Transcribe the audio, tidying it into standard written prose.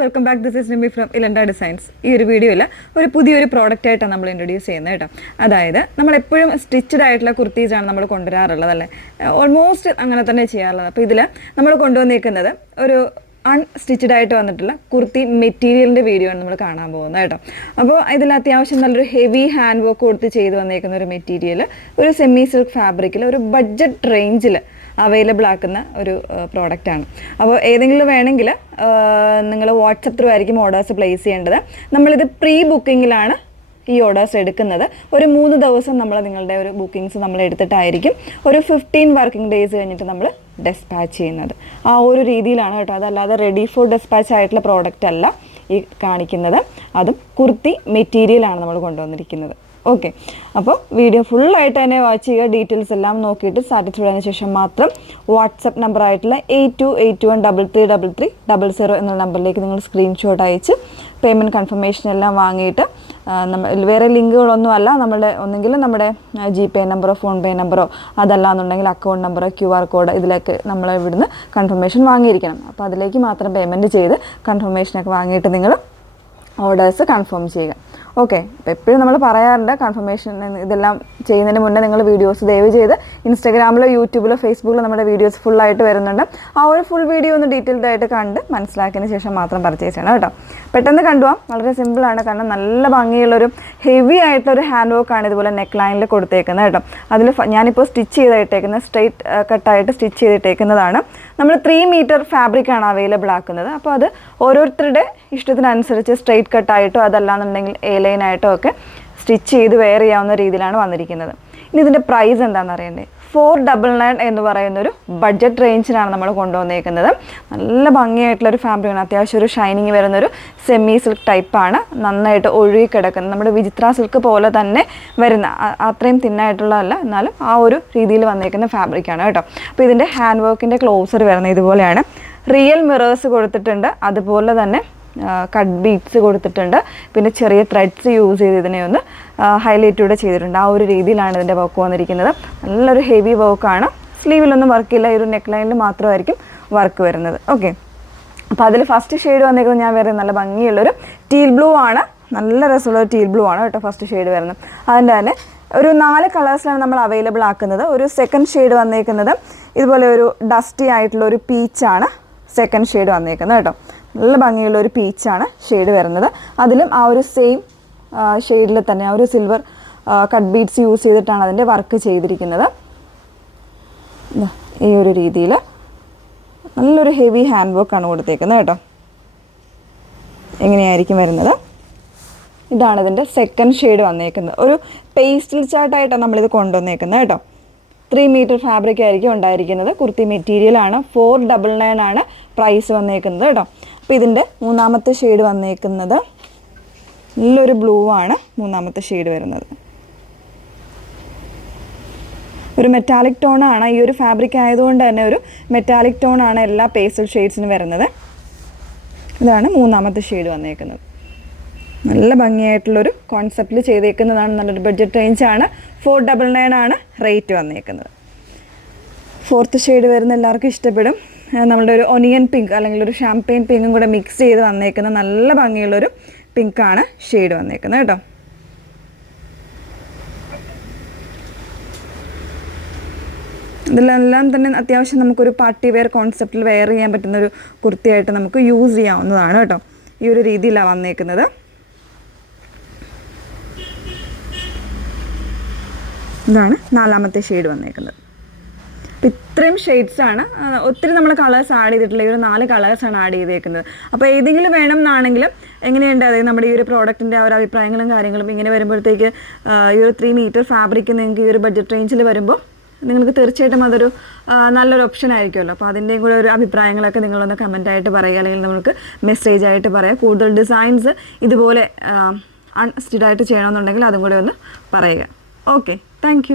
Welcome back. This is Nimi from Ilanda designs. ഈ ഒരു വീഡിയോയിൽ ഒരു പുതിയൊരു പ്രോഡക്റ്റ് ആയിട്ടാണ് നമ്മൾ ഇൻട്രൊഡ്യൂസ് ചെയ്യുന്നത് കേട്ടോ. അതായത് നമ്മളെപ്പോഴും സ്റ്റിച്ചഡ് ആയിട്ടുള്ള കുർത്തീസാണ് നമ്മൾ കൊണ്ടുവരാറുള്ളത് അല്ലേ, ഓൾമോസ്റ്റ് അങ്ങനെ തന്നെ ചെയ്യാറുള്ളത്. അപ്പോൾ ഇതിൽ നമ്മൾ കൊണ്ടുവന്നിരിക്കുന്നത് ഒരു അൺസ്റ്റിച്ചഡ് ആയിട്ട് വന്നിട്ടുള്ള കുർത്തി മെറ്റീരിയലിൻ്റെ വീഡിയോ ആണ് നമ്മൾ കാണാൻ പോകുന്നത് കേട്ടോ. അപ്പോൾ ഇതിൽ അത്യാവശ്യം നല്ലൊരു ഹെവി ഹാൻഡ് വർക്ക് കൊടുത്ത് ചെയ്ത് വന്നേക്കുന്ന ഒരു മെറ്റീരിയൽ, ഒരു സെമി സിൽക്ക് ഫാബ്രിക്കിൽ ഒരു ബഡ്ജറ്റ് റേഞ്ചിൽ അവൈലബിൾ ആക്കുന്ന ഒരു പ്രോഡക്റ്റാണ്. അപ്പോൾ ഏതെങ്കിലും വേണമെങ്കിൽ നിങ്ങൾ വാട്സപ്പ് ത്രൂ ആയിരിക്കും ഓർഡേഴ്സ് പ്ലേസ് ചെയ്യേണ്ടത്. നമ്മളിത് പ്രീ ബുക്കിങ്ങിലാണ് ഈ ഓർഡേഴ്സ് എടുക്കുന്നത്. ഒരു 3 ദിവസം നമ്മൾ നിങ്ങളുടെ ഒരു ബുക്കിങ്സ് നമ്മൾ എടുത്തിട്ടായിരിക്കും ഒരു 15 വർക്കിംഗ് ഡേയ്സ് കഴിഞ്ഞിട്ട് നമ്മൾ ഡെസ്പാച്ച് ചെയ്യുന്നത്. ആ ഒരു രീതിയിലാണ് കേട്ടോ. അതല്ലാതെ റെഡി ഫോർ ഡെസ്പാച്ച് ആയിട്ടുള്ള പ്രോഡക്റ്റ് അല്ല ഈ കാണിക്കുന്നത്. അതും കുർത്തി മെറ്റീരിയലാണ് നമ്മൾ കൊണ്ടുവന്നിരിക്കുന്നത്. ഓക്കെ, അപ്പോൾ വീഡിയോ ഫുള്ളായിട്ട് തന്നെ വാച്ച് ചെയ്യുക. ഡീറ്റെയിൽസ് എല്ലാം നോക്കിയിട്ട് സാറ്റിസ്ഫൈഡ് ആയതിനു ശേഷം മാത്രം വാട്സപ്പ് നമ്പർ ആയിട്ടുള്ള 8281333300 എന്ന നമ്പറിലേക്ക് നിങ്ങൾ സ്ക്രീൻഷോട്ട് അയച്ച് പേയ്മെൻറ്റ് കൺഫർമേഷൻ എല്ലാം വാങ്ങിയിട്ട് വേറെ ലിങ്കുകളൊന്നുമല്ല, ഒന്നെങ്കിൽ നമ്മുടെ GPay നമ്പറോ ഫോൺപേ നമ്പറോ, അതല്ലാന്നുണ്ടെങ്കിൽ അക്കൗണ്ട് നമ്പറോ QR കോഡ് ഇതിലേക്ക് നമ്മൾ ഇവിടുന്ന് കൺഫർമേഷൻ വാങ്ങിയിരിക്കണം. അപ്പോൾ അതിലേക്ക് മാത്രം പേയ്മെൻറ്റ് ചെയ്ത് കൺഫർമേഷനൊക്കെ വാങ്ങിയിട്ട് നിങ്ങൾ ഓർഡേഴ്സ് കൺഫേം ചെയ്യുക. ഓക്കെ, അപ്പോൾ എപ്പോഴും നമ്മൾ പറയാറുണ്ട് കൺഫർമേഷൻ ഇതെല്ലാം ചെയ്യുന്നതിന് മുന്നേ നിങ്ങൾ വീഡിയോസ് ദയവ് ചെയ്ത് ഇൻസ്റ്റാഗ്രാമിലോ യൂട്യൂബിലോ ഫേസ്ബുക്കിലോ നമ്മുടെ വീഡിയോസ് ഫുള്ളായിട്ട് വരുന്നുണ്ട്. ആ ഒരു ഫുൾ വീഡിയോ ഒന്ന് ഡീറ്റെയിൽഡ് ആയിട്ട് കണ്ട് മനസ്സിലാക്കിയതിന് ശേഷം മാത്രം പർച്ചേസ് ചെയ്യണം കേട്ടോ. പെട്ടെന്ന് കണ്ടുപോകാം, വളരെ സിമ്പിളാണ്. കാരണം നല്ല ഭംഗിയുള്ളൊരു ഹെവി ആയിട്ടുള്ളൊരു ഹാൻഡ് വർക്കാണ് ഇതുപോലെ നെക്ക് ലൈനിൽ കൊടുത്തേക്കുന്നത് കേട്ടോ. അതിൽ ഞാനിപ്പോൾ സ്റ്റിച്ച് ചെയ്തിട്ടേക്കുന്നത് സ്ട്രെയിറ്റ് കട്ടായിട്ട് സ്റ്റിച്ച് ചെയ്തിട്ടേക്കുന്നതാണ്. നമ്മൾ 3 മീറ്റർ ഫാബ്രിക്കാണ് അവൈലബിൾ ആക്കുന്നത്. അപ്പോൾ അത് ഓരോരുത്തരുടെ ഇഷ്ടത്തിനനുസരിച്ച് സ്ട്രെയിറ്റ് കട്ടായിട്ടോ അതല്ലാന്നുണ്ടെങ്കിൽ ലൈനായിട്ടോ ഒക്കെ സ്റ്റിച്ച് ചെയ്ത് വെയർ ചെയ്യാവുന്ന രീതിയിലാണ് വന്നിരിക്കുന്നത്. ഇനി ഇതിൻ്റെ പ്രൈസ് എന്താണെന്ന് അറിയണ്ടേ. 499 എന്ന് പറയുന്നൊരു ബഡ്ജറ്റ് റേഞ്ചിലാണ് നമ്മൾ കൊണ്ടുവന്നേക്കുന്നത്. നല്ല ഭംഗിയായിട്ടുള്ളൊരു ഫാബ്രിക്കാണ്. അത്യാവശ്യം ഒരു ഷൈനിങ് വരുന്നൊരു സെമി സിൽക്ക് ടൈപ്പാണ്. നന്നായിട്ട് ഒഴുകി കിടക്കുന്നത് നമ്മുടെ വിചിത്ര സിൽക്ക് പോലെ തന്നെ വരുന്ന, അത്രയും തിന്നായിട്ടുള്ളതല്ല എന്നാലും ആ ഒരു രീതിയിൽ വന്നേക്കുന്ന ഫാബ്രിക്കാണ് കേട്ടോ. അപ്പോൾ ഇതിൻ്റെ ഹാൻഡ് വർക്കിൻ്റെ ക്ലോസർ വരുന്നത് ഇതുപോലെയാണ്. റിയൽ മിറേഴ്സ് കൊടുത്തിട്ടുണ്ട്, അതുപോലെ തന്നെ കട്ട് ബീഡ്സ് കൊടുത്തിട്ടുണ്ട്. പിന്നെ ചെറിയ ത്രെഡ്സ് യൂസ് ചെയ്ത് ഇതിനെ ഒന്ന് ഹൈലൈറ്റ് കൂടെ ചെയ്തിട്ടുണ്ട്. ആ ഒരു രീതിയിലാണ് ഇതിൻ്റെ വർക്ക് വന്നിരിക്കുന്നത്. നല്ലൊരു ഹെവി വർക്കാണ്. സ്ലീവിലൊന്നും വർക്കില്ല, ഈ ഒരു നെക്ക് ലൈനിൽ മാത്രമായിരിക്കും വർക്ക് വരുന്നത്. ഓക്കെ, അപ്പോൾ അതിൽ ഫസ്റ്റ് ഷെയ്ഡ് വന്നിരിക്കുന്നത് ഞാൻ വേറെ നല്ല ഭംഗിയുള്ളൊരു ടീൽ ബ്ലൂ ആണ്. നല്ല രസമുള്ള ടീൽ ബ്ലൂ ആണ് കേട്ടോ ഫസ്റ്റ് ഷെയ്ഡ് വരുന്നത്. അതിൻ്റെ തന്നെ ഒരു 4 കളേഴ്സിലാണ് നമ്മൾ അവൈലബിൾ ആക്കുന്നത്. ഒരു സെക്കൻഡ് ഷെയ്ഡ് വന്നേക്കുന്നത് ഇതുപോലെ ഒരു ഡസ്റ്റി ആയിട്ടുള്ള ഒരു പീച്ചാണ് സെക്കൻഡ് ഷെയ്ഡ് വന്നേക്കുന്നത് കേട്ടോ. നല്ല ഭംഗിയുള്ള ഒരു പീച്ചാണ് ഷെയ്ഡ് വരുന്നത്. അതിലും ആ ഒരു സെയിം ഷെയ്ഡിൽ തന്നെ ആ ഒരു സിൽവർ കട്ട് ബീഡ്സ് യൂസ് ചെയ്തിട്ടാണ് അതിൻ്റെ വർക്ക് ചെയ്തിരിക്കുന്നത്. ഈ ഒരു രീതിയിൽ നല്ലൊരു ഹെവി ഹാൻഡ് വർക്കാണ് കൊടുത്തേക്കുന്നത് കേട്ടോ. എങ്ങനെയായിരിക്കും വരുന്നത്, ഇതാണ് ഇതിൻ്റെ സെക്കൻഡ് ഷെയ്ഡ് വന്നേക്കുന്നത്. ഒരു പേസ്റ്റൽ ചാർട്ടായിട്ടാണ് നമ്മളിത് കൊണ്ടുവന്നേക്കുന്നത് കേട്ടോ. 3 മീറ്റർ ഫാബ്രിക് ആയിരിക്കും ഉണ്ടായിരിക്കുന്നത്. കുർത്തി മെറ്റീരിയലാണ്. 499 ആണ് പ്രൈസ് വന്നേക്കുന്നത് കേട്ടോ. അപ്പോൾ ഇതിൻ്റെ മൂന്നാമത്തെ ഷെയ്ഡ് വന്നേക്കുന്നത് നല്ലൊരു ബ്ലൂ ആണ് മൂന്നാമത്തെ ഷെയ്ഡ് വരുന്നത്. ഒരു മെറ്റാലിക് ടോണാണ്. ഈ ഒരു ഫാബ്രിക് ആയതുകൊണ്ട് തന്നെ ഒരു മെറ്റാലിക് ടോണാണ് എല്ലാ പേസ്റ്റൽ ഷെയ്ഡ്സിനും വരുന്നത്. ഇതാണ് മൂന്നാമത്തെ ഷെയ്ഡ് വന്നേക്കുന്നത്. നല്ല ഭംഗിയായിട്ടുള്ളൊരു കോൺസെപ്റ്റിൽ ചെയ്തേക്കുന്നതാണ്. നല്ലൊരു ബഡ്ജറ്റ് റേഞ്ചാണ്. 499 ആണ് റേറ്റ് വന്നേക്കുന്നത്. ഫോർത്ത് ഷെയ്ഡ് വരുന്ന എല്ലാവർക്കും ഇഷ്ടപ്പെടും. നമ്മളുടെ ഒരു ഒനിയൻ പിങ്ക് അല്ലെങ്കിൽ ഒരു ഷാംപെയിൻ പിങ്കും കൂടെ മിക്സ് ചെയ്ത് വന്നേക്കുന്ന നല്ല ഭംഗിയുള്ളൊരു പിങ്കാണ് ഷെയ്ഡ് വന്നേക്കുന്നത് കേട്ടോ. ഇതിലെല്ലാം തന്നെ അത്യാവശ്യം നമുക്കൊരു പാർട്ടി വെയർ കോൺസെപ്റ്റിൽ വെയർ ചെയ്യാൻ പറ്റുന്നൊരു കുർത്തിയായിട്ട് നമുക്ക് യൂസ് ചെയ്യാവുന്നതാണ് കേട്ടോ. ഈ ഒരു രീതിയിലാണ് വന്നേക്കുന്നത്. ഇതാണ് 4ാമത്തെ ഷെയ്ഡ് വന്നേക്കുന്നത്. അപ്പോൾ ഇത്രയും ഷെയ്ഡ്സാണ്. ഒത്തിരി നമ്മൾ കളേഴ്സ് ആഡ് ചെയ്തിട്ടില്ല. ഈ ഒരു 4 കളേഴ്സാണ് ആഡ് ചെയ്തേക്കുന്നത്. അപ്പോൾ ഏതെങ്കിലും വേണം എന്നാണെങ്കിലും എങ്ങനെയുണ്ട്, അതായത് നമ്മുടെ ഈ ഒരു പ്രോഡക്റ്റിൻ്റെ ആ ഒരു അഭിപ്രായങ്ങളും കാര്യങ്ങളും ഇങ്ങനെ വരുമ്പോഴത്തേക്ക് ഈ ഒരു 3 മീറ്റർ ഫാബ്രിക്ക് നിങ്ങൾക്ക് ഈ ഒരു ബഡ്ജറ്റ് റേഞ്ചിൽ വരുമ്പോൾ നിങ്ങൾക്ക് തീർച്ചയായിട്ടും അതൊരു നല്ലൊരു ഓപ്ഷൻ ആയിരിക്കുമല്ലോ. അപ്പോൾ അതിൻ്റെയും കൂടെ ഒരു അഭിപ്രായങ്ങളൊക്കെ നിങ്ങളൊന്ന് കമൻറ്റായിട്ട് പറയുക, അല്ലെങ്കിൽ നമുക്ക് മെസ്സേജ് ആയിട്ട് പറയുക. കൂടുതൽ ഡിസൈൻസ് ഇതുപോലെ അൺസ്റ്റിഡ് ആയിട്ട് ചെയ്യണമെന്നുണ്ടെങ്കിൽ അതും കൂടെ ഒന്ന് പറയുക. Okay, thank you.